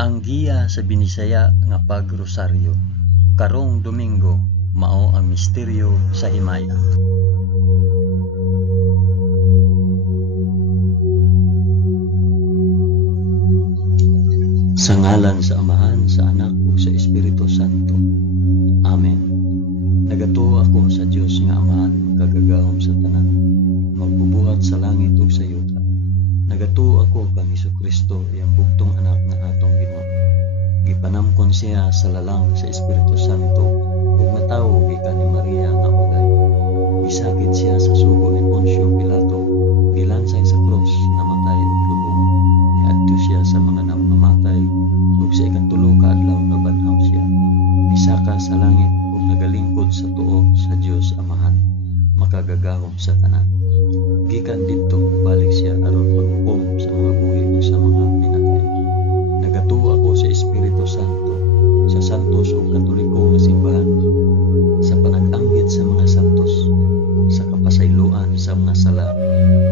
Ang giya sa Binisaya nga pagrosaryo. Karong Domingo mao ang misteryo sa himaya. Sa ngalan sa Amahan, sa Anak ug sa Espiritu Santo. Amen. Nagatuo ako sa Dios nga Amahan, magagagahom sa tanan, magbubuhat sa langit ug sa yuta. Nagatuo ako kang Hesukristo, iyang bugtong anak nga atong Ginoo. Gipanamkon siya sa lalang sa Espiritu Santo ug natawo gikan ni Maria nga ulay. Gisakit siya sa sugo ni Poncio Pilato, gilansay sa krus, namatay ug lubong. Niadto siya sa mga namamatay ug sa ikatulo ka adlaw nabanhaw siya. Misaka sa langit ug nagalingkod sa tuo sa Dios Amahan, makagagahom sa tanan. Gikan didto balik siya aron maghukom sa mga buhi ug sa mga pinatay. Nagatuo ako sa Espiritu Santo, sa santos ug katoliko nga simbahan, sa panag-anggit sa mga santos, sa kapasayloan sa mga sala,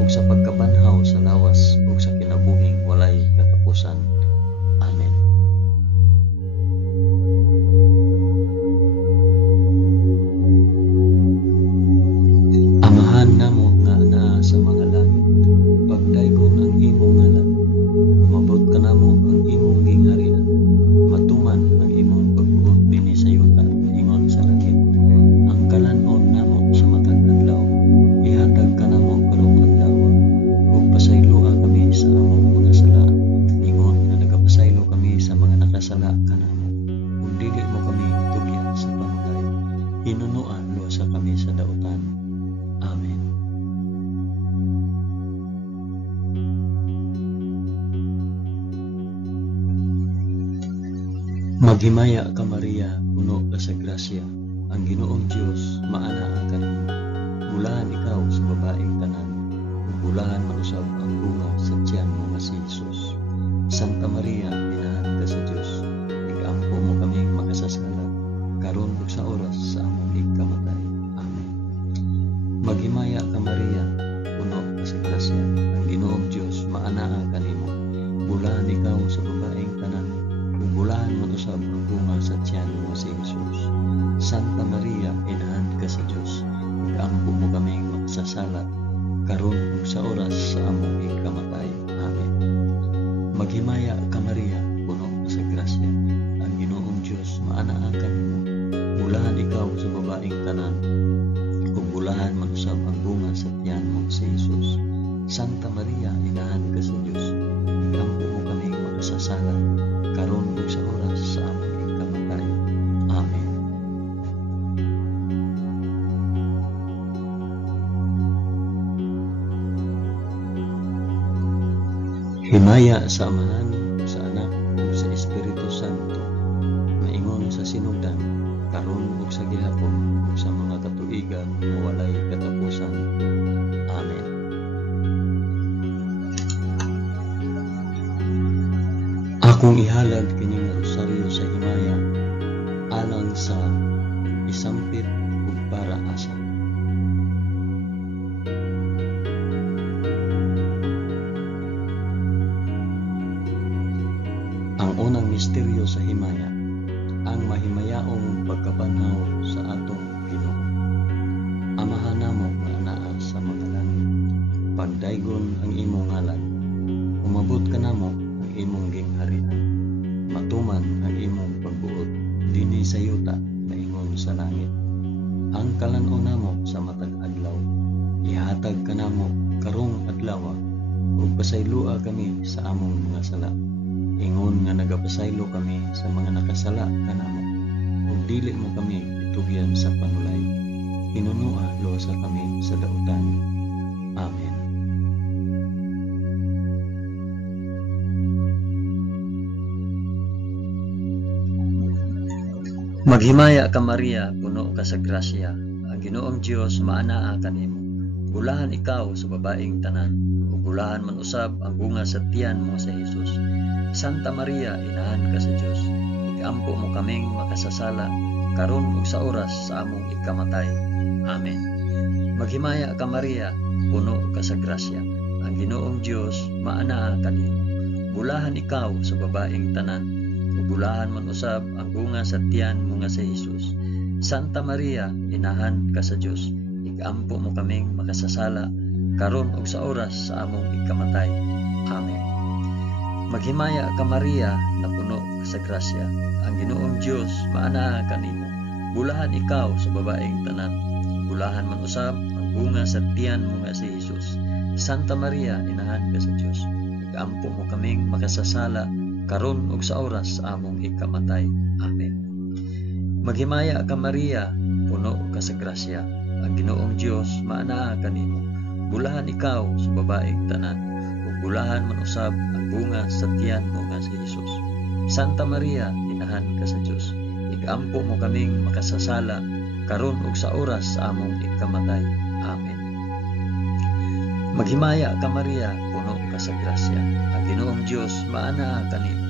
ug sa pagkabanhaw sa lawas ug sa kinabuhing walay katapusan. Amen. Amahan namo nga naa sa mga langit, pagdaygon ang imong ngalan, umabot ka namo ang imong gingharian, matuman ang imong pagbuot dinhi sa yuta, ingon sa langit. Ang kalanon namo sa matag adlaw, ihatag ka namo karong adlaw, ug pasayloa kami sa among mga sala, ingon nga nagapasaylo kami sa mga nakasala kanamo, ug dili mo kami itugyan sa panulay, hinunuan luwasa kami sa dautan. Amen. Maghimaya ka Maria, puno ka sa grasya, ang Ginoong Dios maanaa kanimo. Bulahan ikaw sa babaeng tanan, ug bulahan manusab ang bunga sa tiyan mo nga si Jesus. Santa Maria, inahan ka sa Dios, igampo mo kaming makasasala, karon ug sa oras sa among ikamatay. Amen. Maghimaya ka Maria, puno ka sa grasya, ang Ginoong Dios maanaa kanimo. Bulahan ikaw sa babaeng tanan, ug bulahan manusab ang bunga sa tiyan mo si Jesus. Santa Maria, inahan ka sa Dios, igampo mo kaming makasasala, karon ug sa oras sa among ikamatay. Amen. Maghimaya ka Maria, puno ka sa grasya, ang Ginoong Dios maanaa kanimo. Bulahan ikaw sa babaeng tanan, ug bulahan manusab ang bunga sa tiyan mo si Jesus. Santa Maria, inahan ka sa Dios, igampo mo kaming makasasala, karon ug sa oras sa among ikamatay. Amen. Himaya sa Amahan, sa Anak ug sa Espiritu Santo, maingon sa sinugdan, karon ug sa gihapon ug sa mga katuigan nga walay katapusan. Amen. Akong ihalad kining rosaryo sa himaya, alang sa isampit ug para asa. Ang unang misteryo sa himaya, ang mahimayaong pagkabanhaw sa atong Ginoo. Amahan namo nga naa sa mga langit, pagdaygon ang imong ngalan, umabot ka namo ang imong gingharian, matuman ang imong pagbuot dinhi sa yuta, maingon sa langit. Ang kalanon namo sa matag adlaw, ihatag ka namo karong adlaw, ug pasayloa kami sa among mga sala, ingon nga nagapasaylo kami sa mga nakasala kanamo, ug dili mo kami itugyan sa panulay, hinunua luwasa kami sa dautan. Amen. Maghimaya ka Maria, puno ka sa grasya, ang Ginoong Dios maanaa kanimo. Bulahan ikaw sa babaeng tanan, ug bulahan man usab ang bunga sa tiyan mo sa Jesus. Santa Maria, inahan ka sa Dios, igampo mo kaming makasasala, karon ug sa oras sa among ikamatay. Amen. Maghimaya ka Maria, puno ka sa grasya, ang Ginoong Dios maanaa kanimo. Bulahan ikaw sa babaeng tanan, bulahan man usab ang bunga sa tiyan mo nga si Jesus. Santa Maria, inahan ka sa Dios, igampo mo kaming makasasala, karon ug sa oras sa among ikamatay. Amen. Maghimaya ka Maria, na puno sa grasya, ang Ginoong Dios maanaa kanimo. Bulahan ikaw sa babaeng tanan, bulahan man usab ang bunga sa tiyan mo nga si Jesus. Santa Maria, inahan ka sa Dios, igampo mo kaming makasasala, karon ug sa oras sa among ikamatay. Amen. Maghimaya ka Maria, puno ka sa grasya, ang Ginoong Dios maanaa kanimo. Bulahan ikaw sa babaeng tanan, ug bulahan man usab ang bunga sa tiyan mo nga si Jesus. Santa Maria, inahan ka sa Dios, igampo mo kaming makasasala, karon ug sa oras sa among ikamatay. Amen. Maghimaya ka Maria, puno ka sa grasya, ang Ginoong Dios maanaa kanimo.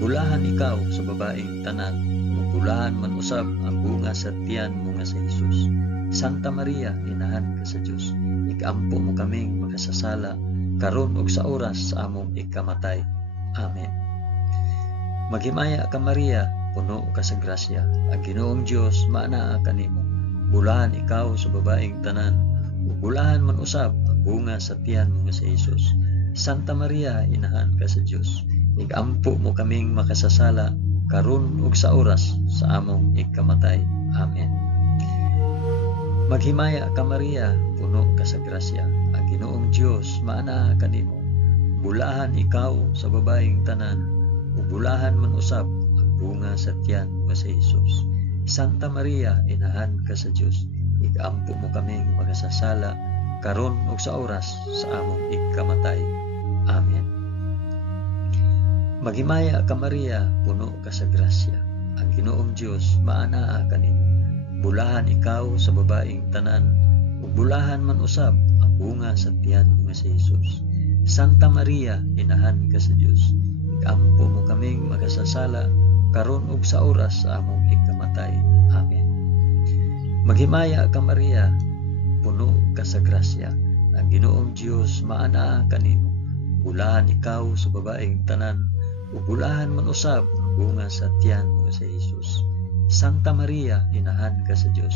Bulahan ikaw sa babaeng tanan, ug bulahan man usab ang bunga sa tiyan mo nga si Jesus. Santa Maria, inahan ka sa Dios, igampo mo kaming makasasala, karon ug sa oras sa among ikamatay. Amen. Maghimaya ka Maria, puno ka sa grasya, ang Ginoong Dios maanaa kanimo. Bulahan ikaw sa babaeng tanan, ug bulahan man usab ang bunga sa tiyan mo nga si Jesus. Santa Maria, inahan ka sa Dios, igampo mo kaming makasasala, karon ug sa oras sa among ikamatay. Amen. Maghimaya ka Maria, puno ka sa grasya, ang Ginoong Dios maanaa kanimo. Bulahan ikaw sa babaeng tanan, ug bulahan man usab ang bunga sa tiyan nga si Jesus. Santa Maria, inahan ka sa Dios, igampo mo kaming makasasala, karon ug sa oras sa among ikamatay. Amen. Maghimaya ka Maria, puno ka sa grasya, ang Ginoong Dios maanaa kanimo. Bulahan ikaw sa babaeng tanan, ug bulahan man usab ang bunga sa tiyan nga si Jesus. Santa Maria, inahan ka sa Dios, igampo mo kaming makasasala, karon ug sa oras sa among ikamatay. Amen. Maghimaya ka Maria, puno ka sa grasya, ang Ginoong Dios maanaa kanimo. Bulahan ikaw sa babaeng tanan, ug bulahan man usab ang bunga sa tiyan nga si Jesus. Santa Maria, inahan ka sa Dios,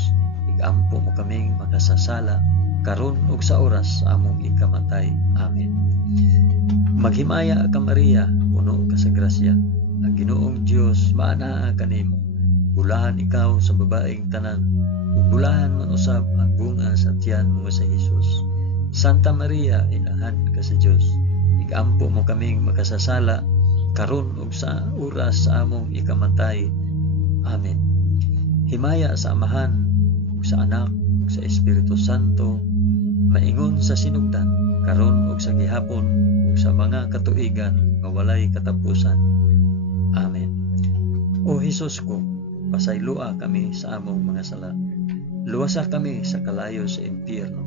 igampo mo kaming makasasala, karon ug sa oras sa among ikamatay. Amen. Maghimaya ka Maria, puno ka sa grasya, ang Ginoong Dios maanaa kanimo. Bulahan ikaw sa babaeng tanan, ug bulahan man usab ang bunga sa tiyan mo sa Jesus. Santa Maria, inahan ka sa Dios, igampo mo kaming makasasala, karon ug sa oras sa among ikamatay. Amen. Himaya sa Amahan, ug sa Anak, ug sa Espiritu Santo, maingon sa sinugdan, karon ug sa gihapon, ug sa mga katuigan nga walay katapusan. Amen. O Hesus ko, pasaylua kami sa among mga sala. Luwasa kami sa kalayo sa impyerno,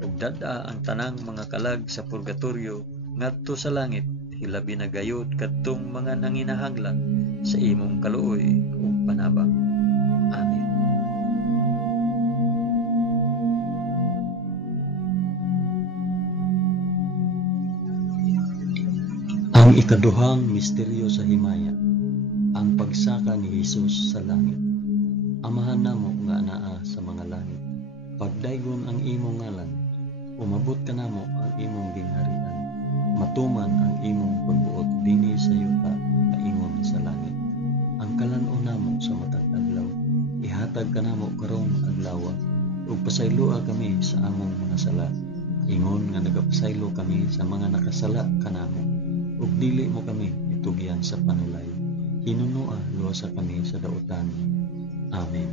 ug dad-a ang tanang mga kalag sa purgatorio ngadto sa langit, hilabi na gayud kadtong mga nanginahanglan sa imong kaluoy ug panabang. Amen. Ang ikaduhang misteryo sa himaya, ang pagsaka ni Jesus sa langit. Amahan namo nga anaa sa mga langit, pagdaygon ang imong ngalan, umabot ka namo ang imong gingharian, matuman ang imong pagbuot dinhi sa yuta na ingon sa langit. Ang kalan-on namo sa matag adlaw, ihatag ka namo karong adlaw, ug pasaylua kami sa among mga sala, ingon nga nagapasaylo kami sa mga nakasala kanamo, ug dili mo kami itugyan sa panulay, hinunua luwasa kami sa dautan. Amen.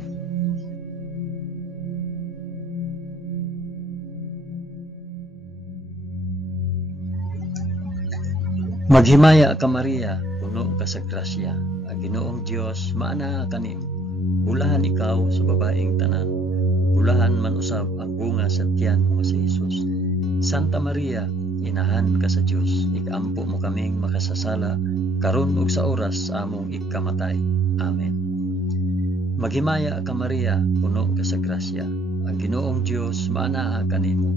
Maghimaya ka Maria, puno ka sa grasya, ang Ginoong Dios maanaa kanimo. Bulahan ikaw sa babaeng tanan, bulahan man usab ang bunga sa tiyan mo si Jesus. Santa Maria, inahan ka sa Dios, igampo mo kaming makasasala, karon ug sa oras sa among ikamatay. Amen. Maghimaya ka Maria, puno ka sa grasya, ang Ginoong Dios maanaa kanimo.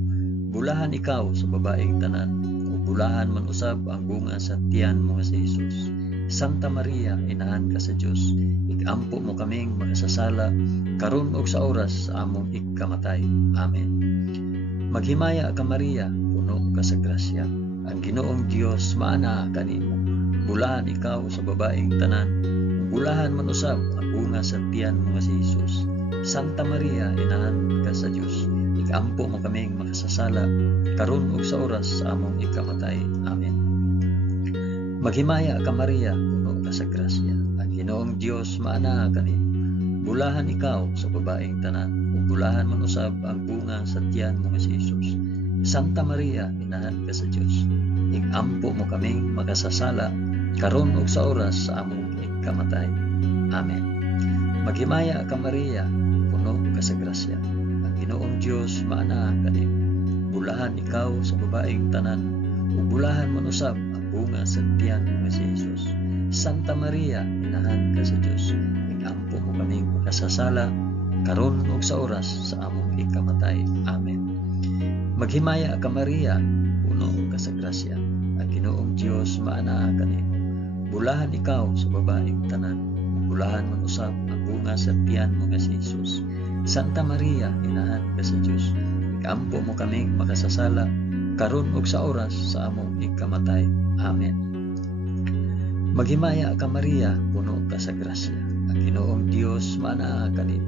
Bulahan ikaw sa babaeng tanan, ug bulahan man usab ang bunga sa tiyan mo si Jesus. Santa Maria, inahan ka sa Dios, igampo mo kaming makasasala, karon ug sa oras sa among ikamatay. Amen. Maghimaya ka Maria, puno ka sa grasya, ang Ginoong Dios maana kanimo. Bulahan ikaw sa babaeng tanan, bulahan man usab ang bunga sa tiyan mo nga si Jesus. Santa Maria, inahan ka sa Dios, igampo mo kaming makasasala, karon ug sa oras sa among ikamatay. Amen. Maghimaya ka Maria, puno ka sa grasya, ang Ginoong Dios maana kanimo. Bulahan ikaw sa babaeng tanan, ug bulahan man usab ang bunga sa tiyan mo nga si Jesus. Santa Maria, inahan ka sa Dios, igampo mo kaming makasasala, karon ug sa oras sa among ikamatay. Amen. Maghimaya ka Maria, puno ka sa grasya, ang Ginoong Dios maana kanimo. Bulahan ikaw sa babaeng tanan, ug bulahan man usab bunga sa tiyan mo si Jesus. Santa Maria, inahan ka sa Dios, igampo mo kaming makasasala, karon ug sa oras sa among ikamatay. Amen. Maghimaya ka Maria, puno ka sa grasya, ang Ginoong Dios maana kanimo. Bulahan ikaw sa babaeng tanan, ug bulahan man usab ang bunga sa tiyan mo si Jesus. Santa Maria, inahan ka sa Dios, igampo mo kaming makasasala, karon ug sa oras sa among ikamatay. Amen. Maghimaya ka Maria, puno ka sa grasya, ang Ginoong Dios maana kanimo.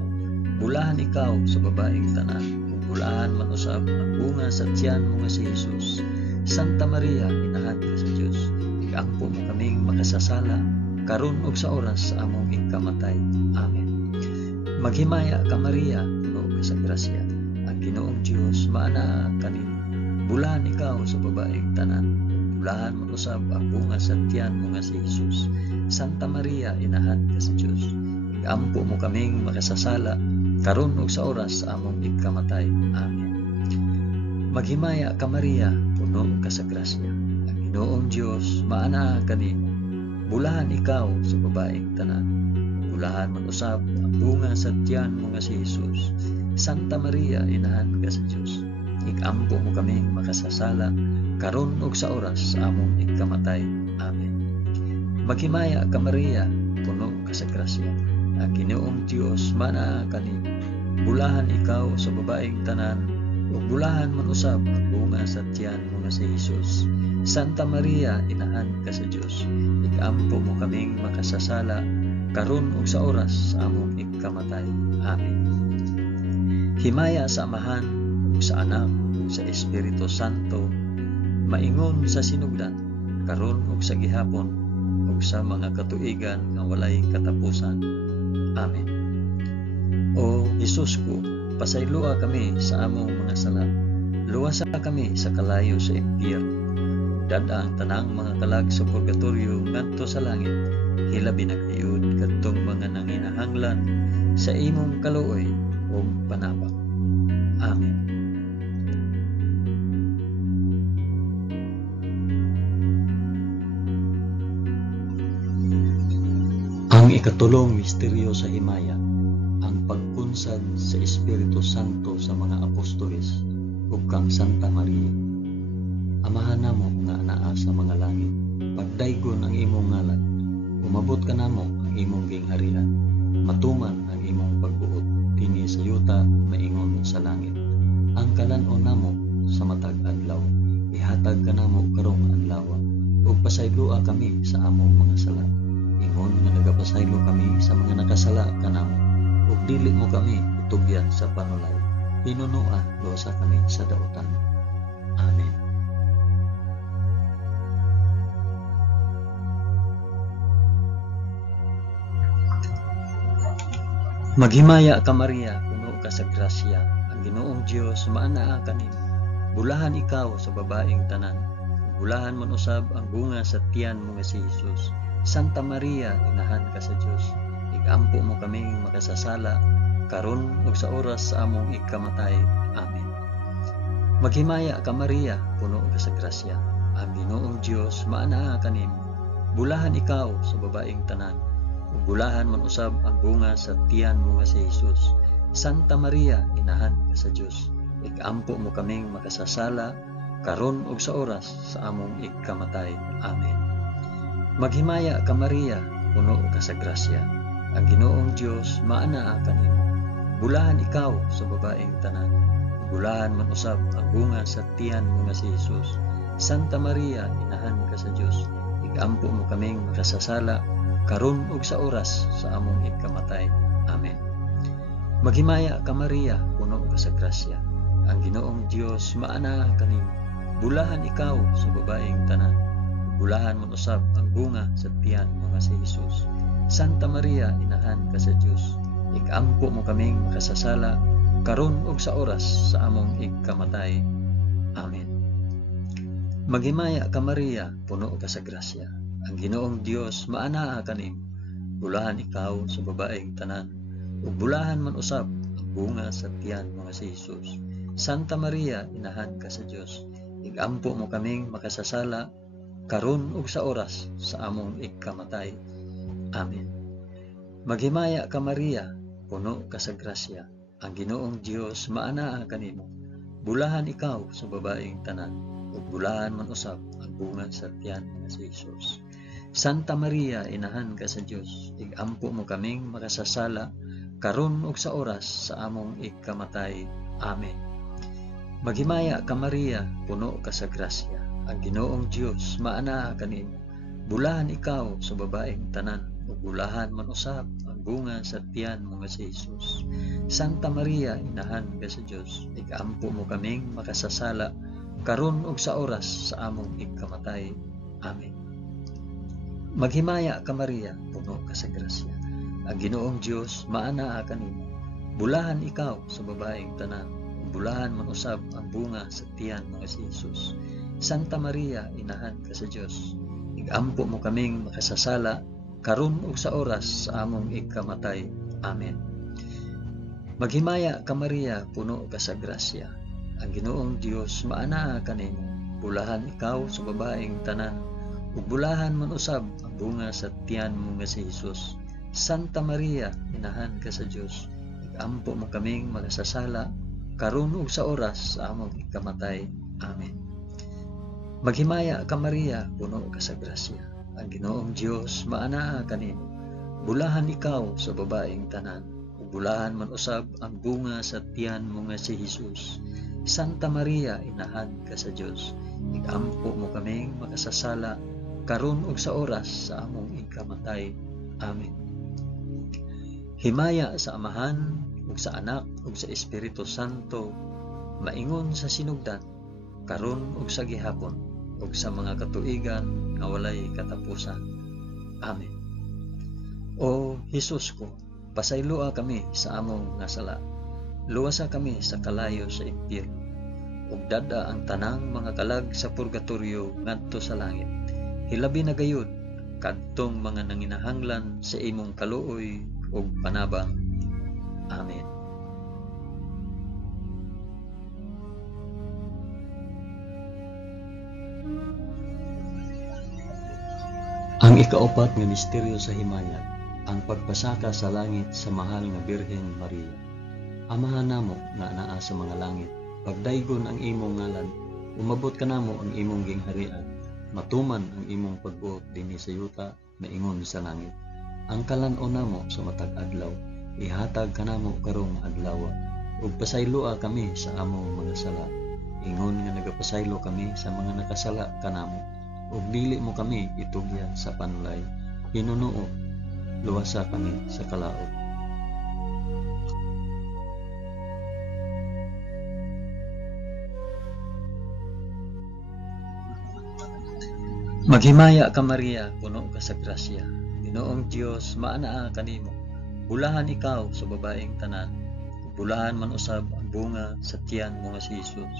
Bulahan ikaw sa babaeng tanan, ug bulahan man usab ang bunga sa tiyan mo nga si Jesus. Santa Maria, inahan ka sa Dios, igampo mo kaming makasasala, karon ug sa oras sa among ikamatay. Amen. Maghimaya ka Maria, puno ka sa grasya, ang Ginoong Dios maana kanimo. Bulahan ikaw sa babaeng tanan, bulahan man usab ang bunga sa tiyan mo nga si Jesus. Santa Maria, inahan ka sa Dios, igampo mo kaming makasasala, karon ug sa oras sa among ikamatay. Amen. Maghimaya ka Maria, puno ka sa grasya, ang Ginoong Dios maana kanimo. Bulahan ikaw sa babaeng tanan, bulahan man usab ang bunga sa tiyan mo nga si Jesus. Santa Maria, inahan ka sa Dios, igampo mo kaming makasasala, karon ug sa oras sa among ikamatay. Amen. Maghimaya ka Maria, puno ka sa grasya, ang Ginoong Dios maana kanimo. Bulahan ikaw sa babaeng tanan, ug bulahan man usab ang bunga sa tiyan mo nga si Jesus. Santa Maria, inahan ka sa Dios, igampo mo kaming makasasala, karon ug sa oras sa among ikamatay. Amen. Himaya sa Amahan, ug sa Anak, ug sa Espiritu Santo, maingon sa sinugdan, karon ug sa gihapon, ug sa mga katuigan nga walay katapusan. Amen. O Jesus ko, pasayloa kami sa among mga sala, luwasa kami sa kalayo sa impyerno, dada ang tanang mga kalag sa purgatorio ngadto sa langit, hilabi na kayod kadtong mga nanginahanglan sa imong kaluoy ug panabang. Amen. Ang ikatulong misteryo sa himaya, ang pagkunsad sa Espiritu Santo sa mga apostoles ug kang Santa Maria. Amahan namo nga anaa sa mga langit, pagdaygon ang imong ngalan, umabot ka namo ang imong gingharian, matuman ang imong pagbuot dinhi sa yuta maingon sa langit. Ang kalan-on namo sa matag adlaw, ihatag ka namo karong adlaw, ug pasayloa kami sa among mga sala. Ingon nga nagapasaylo kami sa mga nakasala kanamo, ug dili mo kami utugyan sa panulay. Pinunuan luwasa kami sa dautan. Amen. Maghimaya ka Maria, puno ka sa grasya, ang Ginoong Dios maanaa kanimo. Bulahan ikaw sa babaeng tanan, bulahan man usab ang bunga sa tiyan mo nga si Jesus. Santa Maria, inahan ka sa Dios, igampo mo kaming makasasala, karon ug sa oras sa among ikamatay. Amen. Maghimaya ka Maria, puno ka sa grasya, ang Ginoong Dios maanaa kanimo. Bulahan ikaw sa babaeng tanan, ug bulahan man usab ang bunga sa tiyan mo nga si Jesus. Santa Maria, inahan ka sa Dios, igampo mo kaming makasasala, karon ug sa oras sa among ikamatay. Amen. Maghimaya ka Maria, puno ka sa grasya. Ang Ginoong Dios maanaa kanimo. Bulahan ikaw sa babaeng tanan. Bulahan man usab ang bunga sa tiyan mo nga si Jesus. Santa Maria, inahan ka sa Dios. Igampo mo kaming makasasala karon ug sa oras sa among ikamatay. Amen. Maghimaya ka Maria, puno ka sa grasya. Ang Ginoong Dios maanaa kanimo. Bulahan ikaw sa babaeng tanan. Bulahan man usab ang bunga sa tiyan mo nga si Jesus. Santa Maria, inahan ka sa Dios. Igampo mo kaming makasasala karon ug sa oras sa among ikamatay. Amen. Maghimaya ka Maria, puno ka sa grasya. Ang Ginoong Dios maanaa kanimo. Bulahan ikaw sa babaeng tanan. Ug bulahan man usab ang bunga sa tiyan mo nga si Jesus. Santa Maria, inahan ka sa Dios. Igampo mo kaming makasasala karon ug sa oras sa among ikamatay. Amen. Maghimaya ka Maria, puno ka sa grasya. Ang Ginoong Dios maanaa kanimo. Bulahan ikaw sa babaeng tanan. Ug bulahan man usab ang bunga sa tiyan nga si Jesus. Santa Maria, inahan ka sa Dios. Igampo mo kaming makasasala karon ug sa oras sa among ikamatay. Amen. Maghimaya ka Maria, puno ka sa grasya. Ang Ginoong Dios maanaa kanimo. Bulahan ikaw sa babaeng tanan. Ug bulahan man usab ang bunga sa tiyan mo nga si Jesus. Santa Maria, inahan ka sa Dios. Igampo mo kaming makasasala karon ug sa oras sa among ikamatay. Amen. Maghimaya ka Maria, puno ka sa grasya. Ang Ginoong Dios maanaa kanimo. Bulahan ikaw sa babaeng tanan. Ug bulahan man usab ang bunga sa tiyan mo nga si Jesus. Santa Maria, inahan ka sa Dios. Igampo mo kaming makasasala karon ug sa oras sa among ikamatay. Amen. Maghimaya ka Maria, puno ka sa grasya. Ang Ginoong Dios maanaa kanimo. Bulahan ikaw sa babaeng tanan. Ug bulahan man usab ang bunga sa tiyan mo nga si Jesus. Santa Maria, inahan ka sa Dios. Igampo mo kaming makasasala karon ug sa oras sa among ikamatay. Amen. Maghimaya ka Maria, puno ka sa grasya. Ang Ginoong Dios maanaa kanimo. Bulahan ikaw sa babaeng tanan. Ug bulahan man usab ang bunga sa tiyan mo nga si Jesus. Santa Maria, inahan ka sa Dios. Igampo mo kaming makasasala karon ug sa oras sa among ikamatay. Amen. Himaya sa Amahan ug sa Anak ug sa Espiritu Santo, maingon sa sinugdan karon ug sa gihapon ug sa mga katuigan nga walay katapusan. Amen. O Jesus ko, pasayloa kami sa among nasala. Luwasa kami sa kalayo sa impyerno. Ug dada ang tanang mga kalag sa purgatorio ngadto sa langit. Hilabi na gayud kadtong mga nanginahanglan sa imong kaluoy ug panabang. Amen. Ang ikaapat nga misteryo sa himaya, ang pagpasaka sa langit sa mahal nga Birhen Maria. Amahan namo nga anaa sa mga langit, pagdaygon ang imong ngalan, umabot ka namo ang imong gingharian, matuman ang imong pagbuot dinhi sa yuta, maingon sa langit. Ang kalan-on namo sa matag adlaw, ihatag ka namo karong adlaw, ug pasayloa kami sa among mga sala. Ingon nga nagapasaylo kami sa mga nakasala kanamo, ug dili mo kami itugyan sa panulay. Pinunuo, luwasa kami sa kalaot. Maghimaya ka Maria, puno ka sa grasya. Ginoong Dios maanaa kanimo. Bulahan ikaw sa babaeng tanan. Bulahan man usab ang bunga sa tiyan mo nga si Jesus.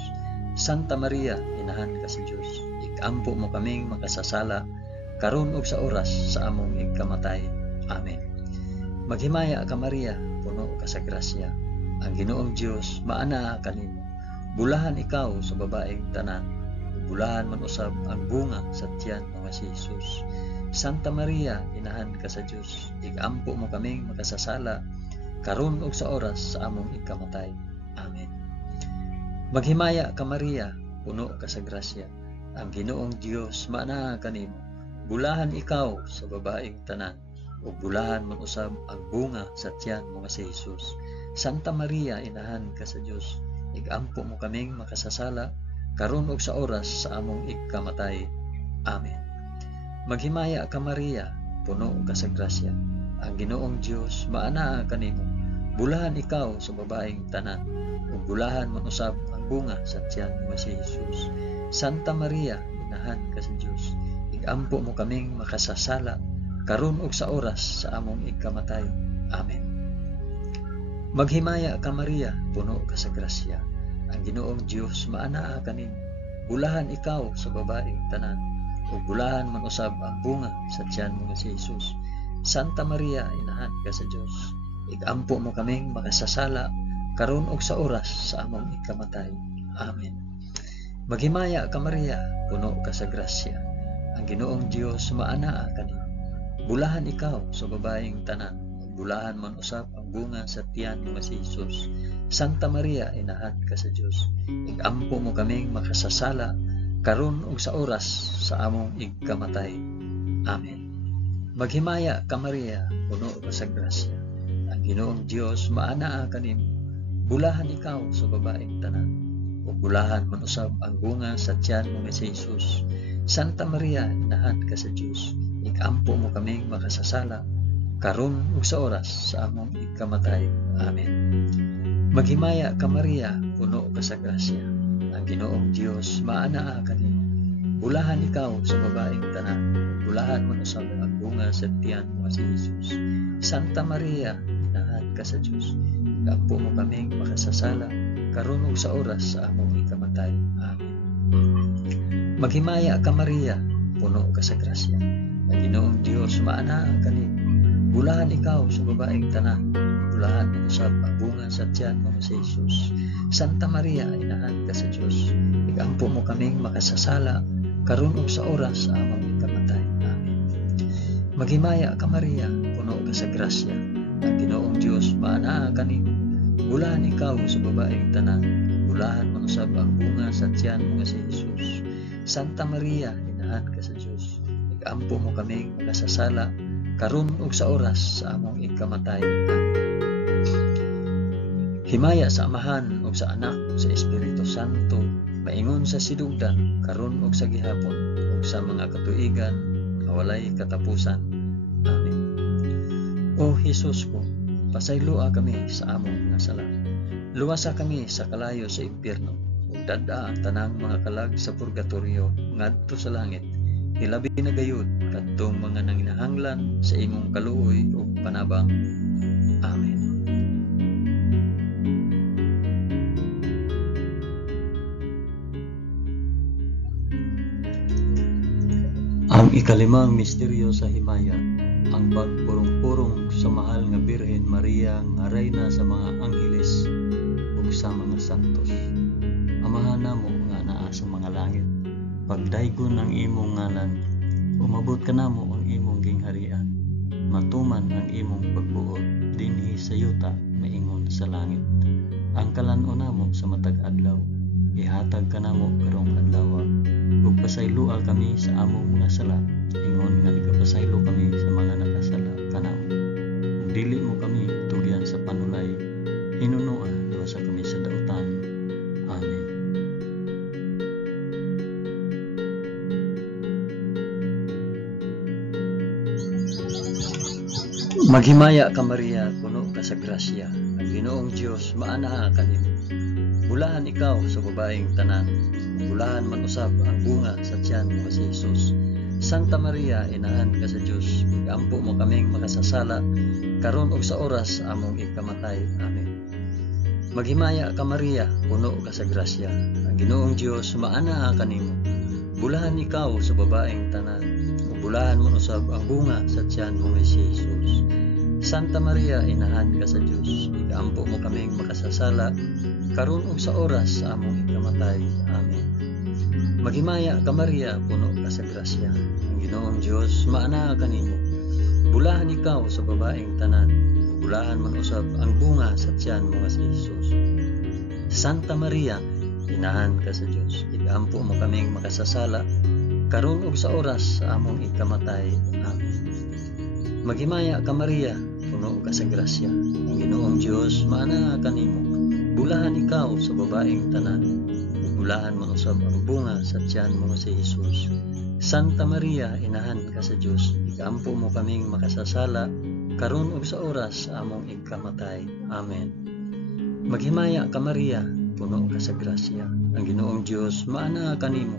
Santa Maria, inahan ka sa Dios. Igampo mo kaming makasasala karon ug sa oras sa among ikamatay. Amen. Maghimaya ka Maria, puno ka sa grasya. Ang Ginoong Dios maanaa kanimo. Bulahan ikaw sa babaeng tanan. Bulahan man usab ang bunga sa tiyan mo nga si Jesus. Santa Maria, inahan ka sa Dios. Igampo mo kaming makasasala karon ug sa oras sa among ikamatay. Amen. Maghimaya ka Maria, puno ka sa grasya. Ang Ginoong Dios maanaa kanimo. Bulahan ikaw sa babaeng tanan, ug bulahan man usab ang bunga sa tiyan mo nga si Jesus. Santa Maria, inahan ka sa Dios, igampo mo kaming makasasala karon ug sa oras sa among ikamatay. Amen. Maghimaya ka Maria, puno ka sa grasya. Ang Ginoong Dios maanaa kanimo. Bulahan ikaw sa babaeng tanan, ug bulahan man usab ang bunga sa tiyan mo si Jesus. Santa Maria, inahan ka sa Dios, igampo mo kaming makasasala karon ug sa oras sa among ikamatay. Amen. Maghimaya ka Maria, puno ka sa grasya. Ang Ginoong Dios maanaa kanimo. Bulahan ikaw sa babaeng tanan, ug bulahan man usab ang bunga sa tiyan mo si Jesus. Santa Maria, inahan ka sa Dios, igampo mo kaming makasasala karon ug sa oras sa among ikamatay. Amen. Maghimaya ka Maria, puno ka sa grasya. Ang Ginoong Dios maanaa kanimo. Bulahan ikaw sa babaeng tanan, bulahan man usab ang bunga sa tiyan mo si Jesus. Santa Maria, inahan ka sa Dios, igampo mo kaming makasasala karon ug sa oras sa among ikamatay. Amen. Maghimaya ka Maria, puno ka sa grasya. Ang Ginoong Dios maanaa kanimo. Bulahan ikaw sa babaeng tanan, ug bulahan man usab ang bunga sa tiyan mo si Jesus. Santa Maria, inahan ka sa Dios, igampo mo kaming makasasala karon ug sa oras sa among ikamatay. Amen. Maghimaya ka Maria, puno ka sa grasya. Ang Ginoong Dios maanaa kanimo. Bulahan ikaw sa babaeng tanan, bulahan man usab ang bunga sa tiyan mo si Jesus. Santa Maria, inahan ka sa Dios, igampo mo kaming makasasala karon ug sa oras sa among ikamatay. Amen. Maghimaya ka Maria, puno ka sa grasya. Ang Ginoong Dios maanaa kanimo. Bulahan ikaw sa babaeng tanan, bulahan man usab ang bunga sa tiyan mo si Jesus. Santa Maria, inahan ka sa Dios, igampo mo kaming makasasala karon ug sa oras sa among ikamatay. Amen. Maghimaya ka Maria, puno ka sa grasya. Ang Ginoong Dios maanaa kanimo. Bulahan ikaw sa babaeng tanan, bulahan man usab ang bunga sa tiyan mo si Jesus. Santa Maria, inahan ka sa Dios, igampo mo kaming makasasala karon ug sa oras sa among ikamatay. Amen. Himaya sa Amahan ug sa Anak ug sa Espiritu Santo, maingon sa sidugdan karon ug sa gihapon ug sa mga katuigan nga walay katapusan. Amen. O Jesus ko, pasayloa kami sa among mga sala. Luwasa kami sa kalayo sa impyerno ug dad-a ang tanang mga kalag sa purgatorio ngadto sa langit. Hilabi na gayud kadtong mga nanginahanglan sa imong kaluoy ug panabang. Amen. Ang ikalimang misteryo sa himaya, ang pagpurong-purong sa mahal nga Birhen Maria nga reyna sa mga angheles ug sa mga santos. Amahan namo nga naa sa mga langit, pagdaygon ang imong ngalan, umabot ka namo ang imong gingharian, matuman ang imong pagbuot dinhi sa yuta maingon sa langit. Ang kalan-on namo sa matag adlaw, ihatag ka namo karong adlaw, ug pasayloa kami sa among mga sala, ingon nga nagapasaylo kami sa mga nakasala kanamo. Ug dili mo kami tugyan sa panulay, hinunoa luwasa kami sa dautan. Amen. Maghimaya ka Maria, puno ka sa grasya. Ang Ginoong Dios maanaa kanimo. Bulahan ikaw sa babaeng tanan, bulahan man usab ang bunga sa tiyan mo si Jesus. Santa Maria, inahan ka sa Dios, igampo mo kaming makasasala karon ug sa oras sa among ikamatay. Amen. Maghimaya ka Maria, puno ka sa grasya. Ang Ginoong Dios maanaa kanimo. Bulahan ikaw sa babaeng tanan, bulahan man usab ang bunga sa tiyan mo si Jesus. Santa Maria, inahan ka sa Dios, igampo mo kaming makasasala karon ug sa oras sa among ikamatay. Amen. Maghimaya ka Maria, puno ka sa grasya. Ang Ginoong Dios maanaa kanimo. Bulahan ikaw sa babaeng tanan, bulahan man usab ang bunga sa tiyan mo si Jesus. Santa Maria, inahan ka sa Dios, igampo mo kaming makasasala karon ug sa oras sa among ikamatay. Amen. Maghimaya ka Maria, puno ka sa grasya, ang Ginoong Dios maana kanimo. Bulahan ikaw sa babaeng tanan, ug bulahan man usab ang bunga sa tiyan mo si Jesus. Santa Maria, inahan ka sa Dios, ikampo mo kaming makasasala, karon ug sa oras sa among ikamatay. Amen. Maghimaya ka Maria, puno ka sa grasya, ang Ginoong Dios maana kanimo.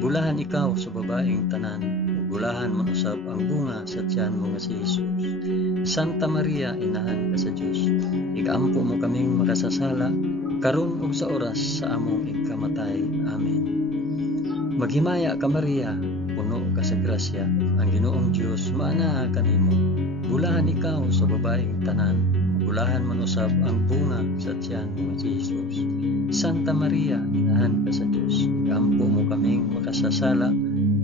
Bulahan ikaw sa babaeng tanan, ug bulahan man usab ang bunga sa tiyan mo si Jesus. Santa Maria, inahan ka sa Dios, ikampo mo kaming makasasala, karon ug sa oras sa among ikamatay. Amen. Maghimaya ka Maria, puno ka sa grasya, ang Ginoong Dios maana kanimo. Bulahan ikaw sa babaeng tanan, bulahan man usab ang bunga sa tiyan mo si Jesus. Santa Maria, inahan ka sa Dios, ikampo mo kaming makasasala,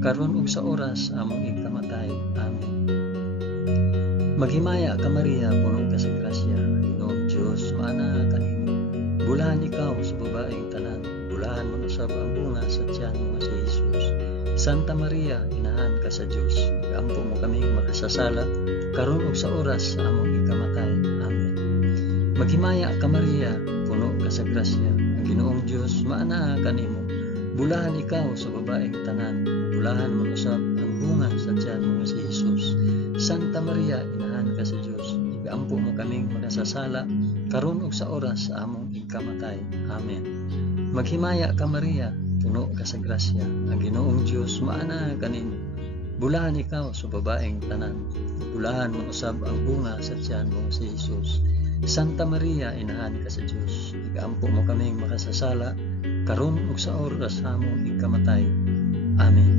karon ug sa oras sa among ikamatay. Amen. Maghimaya ka Maria, puno ka sa grasya, ang Ginoong Dios maana kanimo. Bulahan ikaw sa babaeng tanan, bulahan man usab ang bunga sa tiyan mo si Jesus. Santa Maria, inahan ka sa Dios, ikampo mo kaming makasasala, karon ug sa oras sa among ikamatay. Amen. Maghimaya ka Maria, puno ka sa grasya, ang Ginoong Dios maana kanimo. Bulahan ikaw sa babaeng tanan, bulahan man usab ang bunga sa tiyan mo si Jesus. Santa Maria, inahan ka sa Dios, ikampo mo kaming makasasala, karon ug sa oras sa among ikamatay. Amen. Maghimaya ka Maria, puno ka sa grasya, ang Ginoong Dios maana kanimo. Bulahan ikaw sa babaeng tanan, bulahan man usab ang bunga sa tiyan mo si Jesus. Santa Maria, inahan ka sa Dios, ikampo mo kaming makasasala, karon ug sa oras sa among ikamatay. Amen.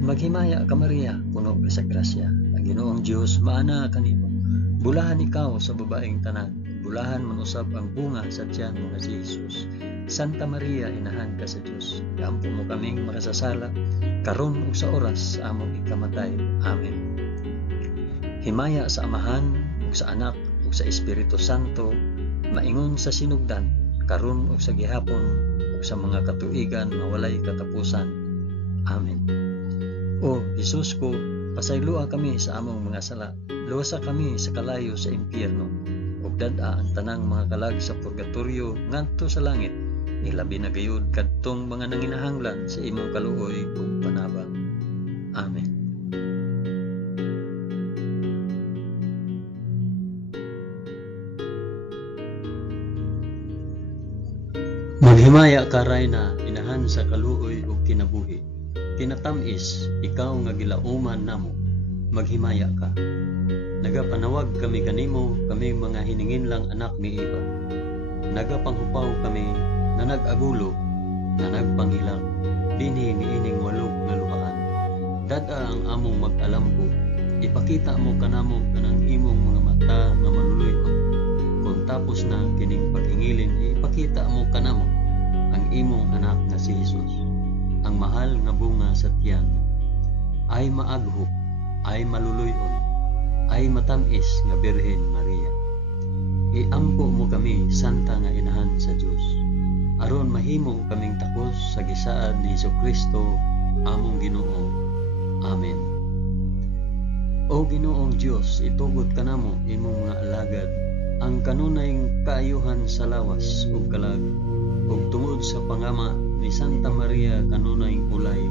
Maghimaya ka Maria, puno ka sa grasya, ang Ginoong Dios maana kanimo. Bulahan ikaw sa babaeng tanan, bulahan man usab ang bunga sa tiyan mo si Jesus. Santa Maria, inahan ka sa Dios, ikampo mo kaming makasasala, karon ug sa oras sa among ikamatay. Amen. Himaya sa Amahan ug sa Anak ug sa Espiritu Santo, maingon sa sinugdan, karon ug sa gihapon ug sa mga katuigan nga walay katapusan. Amen. O Jesus ko, pasaylua kami sa among mga sala, luwasa kami sa kalayo sa impyerno, ug dad-a ang tanang mga kalag sa purgatorio ngadto sa langit, ilabi na gayud kadtong mga nanginahanglan sa imong kaluoy ug panabang. Amen. Maghimaya ka Rayna, inahan sa kaluoy ug kinabuhi. Kinatamis, ikaw nga gilauman namo, maghimaya ka. Nagapanawag kami kanimo, kami mga hiningin lang anak ni Eva. Nagapanghupaw kami, na nag-agulo, na nagpanghilak, dinhi niining walog nga luhaan. Dada ang among mag-alampo, ipakita mo kanamo kanang imong mga mata nga maluluyon. Kung tapos na kining paghingilin, ipakita mo kanamo ang imong anak nga si Jesus. Ang mahal nga bunga sa tiyan, ay maaghok, ay maluluyon, ay matamis nga Birhen Maria. Iampo mo kami, Santa nga Inahan sa Dios, aron mahimo kaming takos sa gisaad ni Jesucristo, among Ginoo. Amen. O Ginoong Dios, itugot kanamo imong mga alagad, ang kanunayng kaayuhan sa lawas ug kalag, ug tungod sa pangama ni Santa Maria kanunayng ulay,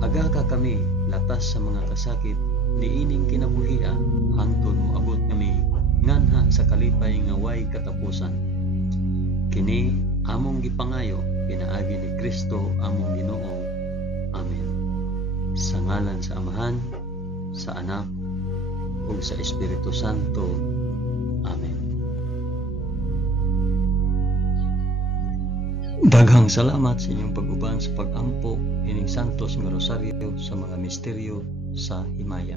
aga ka kami latas sa mga kasakit niining kinabuhia, hangtod moabot kami nganha sa kalipay nga way katapusan. Kini among gipangayo pinaagi ni Kristo among Ginoo. Amen. Sa ngalan sa Amahan, sa Anak, ug sa Espiritu Santo. Amen. Daghang salamat sa inyong pag-uban sa pag-ampo ining Santos nga Rosaryo sa mga misteryo sa himaya.